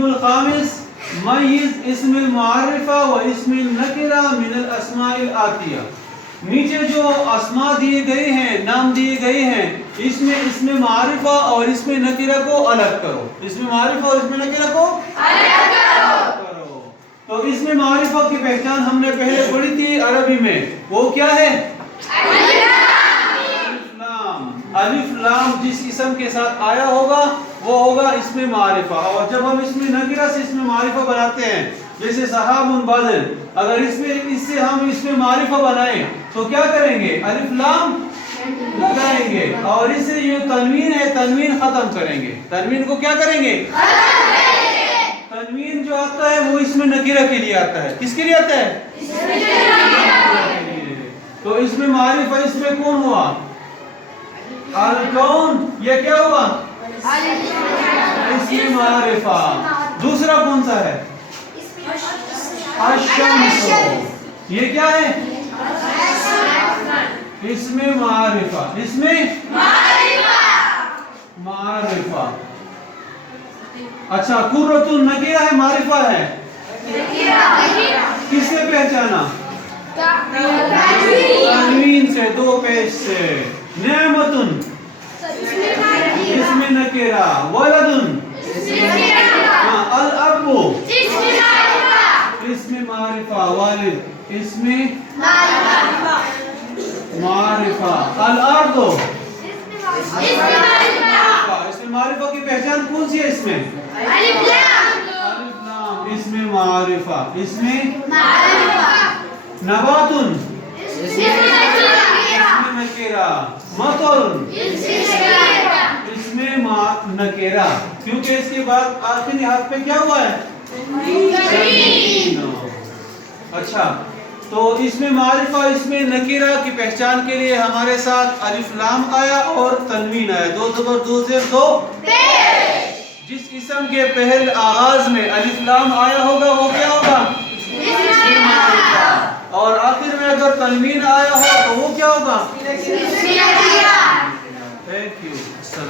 الترتیب الخامس میز اسم المعرفہ و اسم النکرہ من الاسماء الآتیہ. نیچے جو اسماء دیے گئے ہیں، نام دیے گئے ہیں، اس میں اسم معرفہ اور اسم نکرہ کو الگ کرو. اسم معرفہ اور اسم نکرہ کو الگ کرو. تو اسم معرفہ کی پہچان ہم نے پہلے پڑھی تھی عربی میں، وہ کیا ہے؟ الف لام. الف لام جس اسم کے ساتھ آیا ہوگا وہ ہوگا اسم معرفہ. اور جب ہم اسم نکرہ سے اسم معرفہ بناتے ہیں، جیسے صحاب بادل، اگر اس سے ہم اسم معرفہ بنائیں تو کیا کریں گے؟ الف لام لگائیں گے، اور اس سے یہ تنوین ہے تنوین ختم کریں گے. تنوین کو کیا کریں گے؟ تنوین جو آتا ہے وہ اسم نکرہ کے لیے آتا ہے. کس کے لیے آتا ہے؟ تو اسم معرفہ اس میں کون ہوا؟ الکون. یہ کیا ہوا؟ اسم معرفہ. دوسرا کون سا ہے؟ الشمس. یہ کیا ہے؟ اسم معرفہ. اسم معرفہ. اچھا، قرۃ نکرہ ہے معرفہ ہے؟ کس سے پہچانا؟ تنوین سے، دو پیش سے. نعمت اسم نکرہ. ولد الاب اسم معرفہ. والد اسم معرفہ. الارض اسم معرفہ کی پہچان کون سی ہے اس میں؟ الف لام اسم معرفہ. اسم نبات اسم نکرہ. مطر اسم نکرہ. کیونکہ اس کے بعد آخری حرف پہ کیا ہوا ہے؟ اچھا، تو اسم معرفہ اسم نکرہ کی پہچان کے لیے ہمارے ساتھ الف لام آیا اور تنوین آیا. دو زبر دو زیر دو. جس اسم کے پہل آغاز میں الف لام آیا ہوگا وہ کیا ہوگا؟ اسم معرفہ. اور آخر میں اگر تنوین آیا ہو تو وہ کیا ہوگا؟ اسم نکرہ. Thank you.